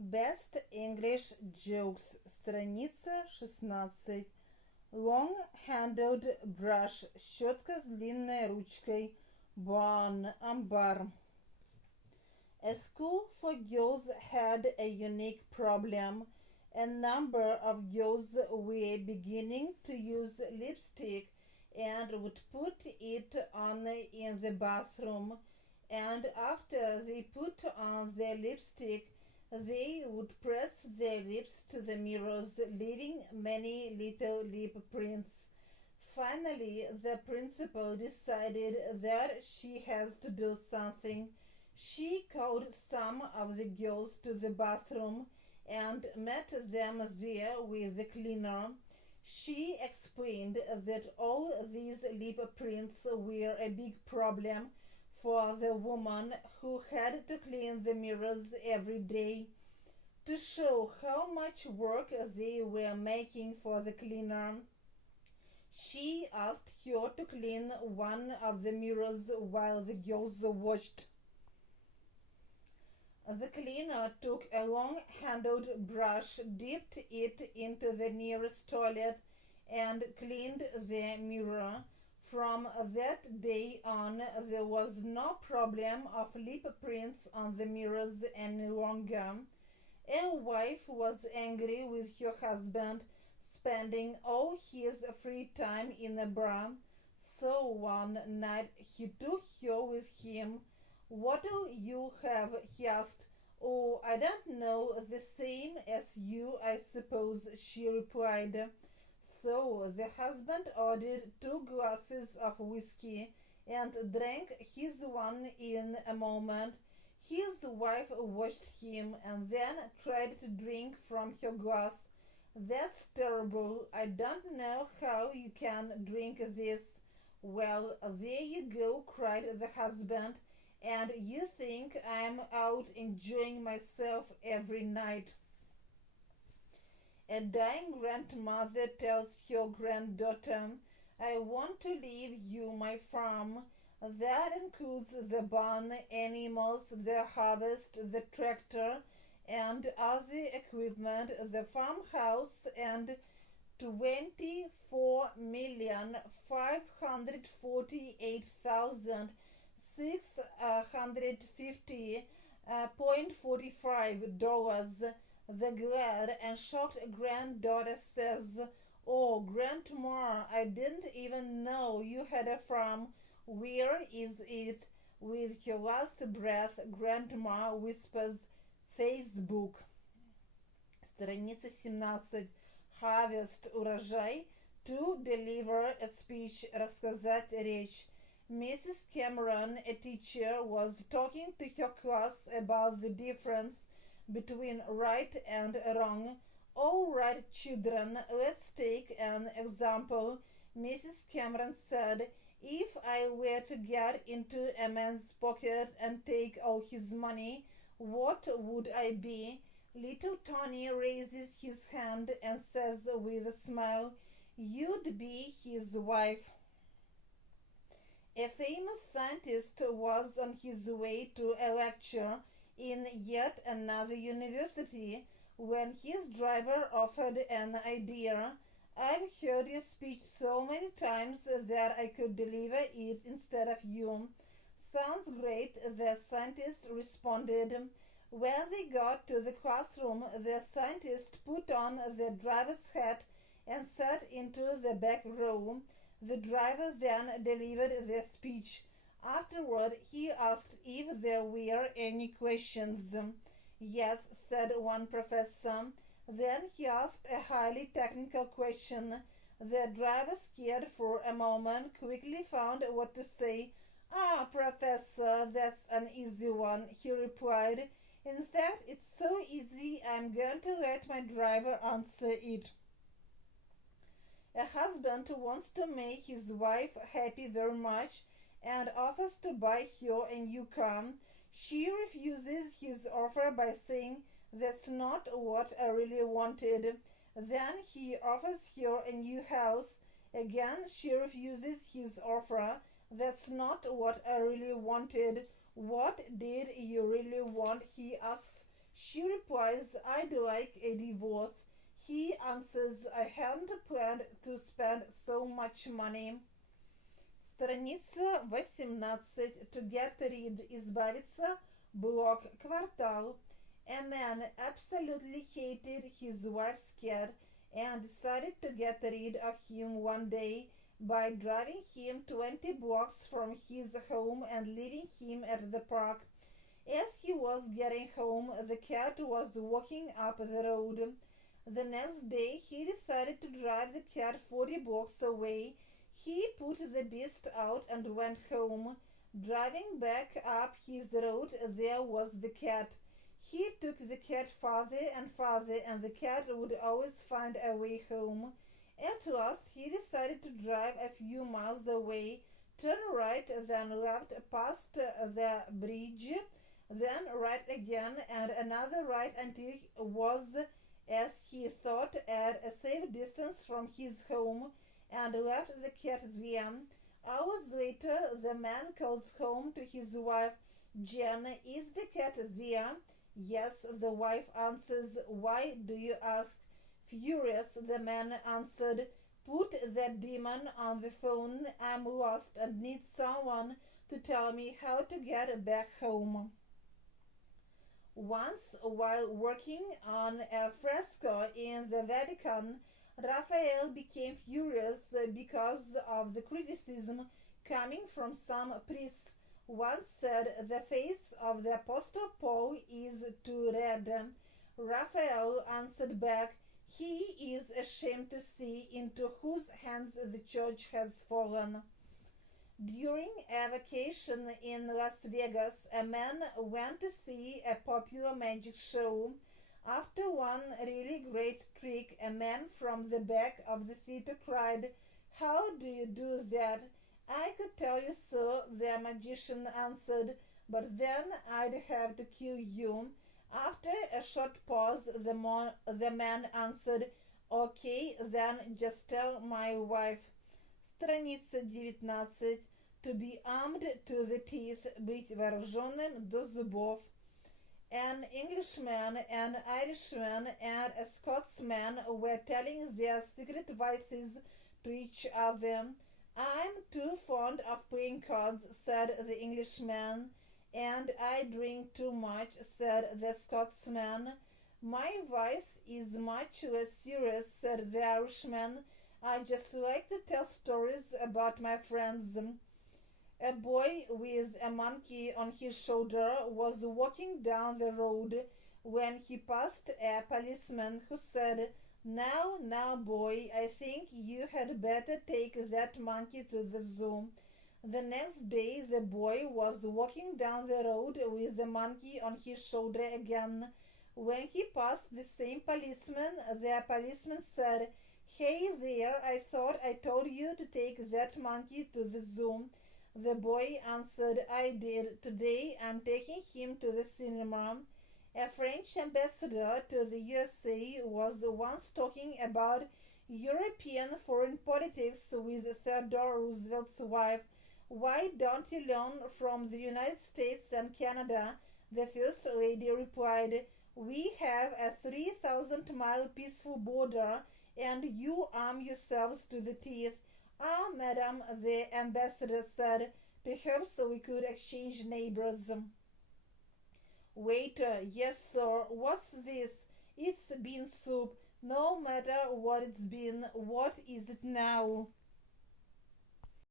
Best English Jokes, страница 16. Long-handled brush, щетка с длинной ручкой. Barn, амбар. A school for girls had a unique problem. A number of girls were beginning to use lipstick and would put it on in the bathroom, and after they put on their lipstick, they would press their lips to the mirrors, leaving many little lip prints. Finally, the principal decided that she has to do something. She called some of the girls to the bathroom and met them there with the cleaner. She explained that all these lip prints were a big problem for the woman who had to clean the mirrors every day. To show how much work they were making for the cleaner, she asked her to clean one of the mirrors while the girls washed. The cleaner took a long-handled brush, dipped it into the nearest toilet, and cleaned the mirror. From that day on, there was no problem of lip prints on the mirrors any longer. A wife was angry with her husband, spending all his free time in a bar. So one night he took her with him. "What'll you have?" he asked. "Oh, I don't know, the same as you, I suppose," she replied. So the husband ordered 2 glasses of whiskey and drank his one in a moment. His wife watched him and then tried to drink from her glass. "That's terrible. I don't know how you can drink this." "Well, there you go," cried the husband. "And you think I'm out enjoying myself every night." A dying grandmother tells her granddaughter, "I want to leave you my farm. That includes the barn, animals, the harvest, the tractor, and other equipment, the farmhouse, and 24,548,650.45 The glad and shocked granddaughter says, "Oh, Grandma, I didn't even know you had a farm. Where is it?" With her last breath, Grandma whispers, "Facebook." Страница 17. Harvest, урожай. To deliver a speech, рассказать речь. Mrs. Cameron, a teacher, was talking to her class about the difference between right and wrong. "All right, children, let's take an example," Mrs. Cameron said. "If I were to get into a man's pocket and take all his money, what would I be?" Little Tony raises his hand and says with a smile, "You'd be his wife." A famous scientist was on his way to a lecture in yet another university when his driver offered an idea. "I've heard your speech so many times that I could deliver it instead of you." "Sounds great," the scientist responded. When they got to the classroom, the scientist put on the driver's hat and sat into the back row. The driver then delivered the speech. Afterward, he asked if there were any questions. "Yes," said one professor. Then he asked a highly technical question. The driver, scared for a moment, quickly found what to say. "Ah, Professor, that's an easy one," he replied. "In fact, it's so easy I'm going to let my driver answer it." A husband wants to make his wife happy very much and offers to buy her a new car. She refuses his offer by saying, "That's not what I really wanted." Then he offers her a new house. Again she refuses his offer. "That's not what I really wanted." "What did you really want?" he asks. She replies, I'd like a divorce. He answers, I hadn't planned to spend so much money. Страница 18. To get rid, избавиться, блок, квартал. A man absolutely hated his wife's cat and decided to get rid of him one day by driving him 20 blocks from his home and leaving him at the park. As he was getting home, the cat was walking up the road. The next day, he decided to drive the cat 40 blocks away. He put the beast out and went home. Driving back up his road, there was the cat. He took the cat farther and farther, and the cat would always find a way home. At last, he decided to drive a few miles away, turn right, then left past the bridge, then right again, and another right until he was, as he thought, at a safe distance from his home, and left the cat there. Hours later, the man calls home to his wife. Jen, is the cat there? Yes, the wife answers. Why do you ask? Furious, the man answered. Put that demon on the phone. I'm lost and need someone to tell me how to get back home. Once, while working on a fresco in the Vatican, Raphael became furious because of the criticism coming from some priests. One said, the face of the Apostle Paul is too red. Raphael answered back, he is ashamed to see into whose hands the church has fallen. During a vacation in Las Vegas, a man went to see a popular magic show. After one really great trick, a man from the back of the theater cried, how do you do that? I could tell you, sir, the magician answered, but then I'd have to kill you. After a short pause, the man answered, okay, then just tell my wife. Страница 19. To be armed to the teeth, быть вооруженным до зубов. An Englishman, an Irishman, and a Scotsman were telling their secret vices to each other. I'm too fond of playing cards, said the Englishman. And I drink too much, said the Scotsman. My vice is much less serious, said the Irishman. I just like to tell stories about my friends. A boy with a monkey on his shoulder was walking down the road when he passed a policeman who said, now, boy, I think you had better take that monkey to the zoo. The next day, the boy was walking down the road with the monkey on his shoulder again. When he passed the same policeman, the policeman said, hey there, I thought I told you to take that monkey to the zoo. The boy answered, I did. Today I'm taking him to the cinema. A French ambassador to the USA was once talking about European foreign politics with Theodore Roosevelt's wife. Why don't you learn from the United States and Canada? The First Lady replied, we have a 3,000-mile peaceful border and you arm yourselves to the teeth. Ah, madam, the ambassador said, perhaps we could exchange neighbors. Waiter, yes, sir, what's this? It's bean soup. No matter what it's been, what is it now?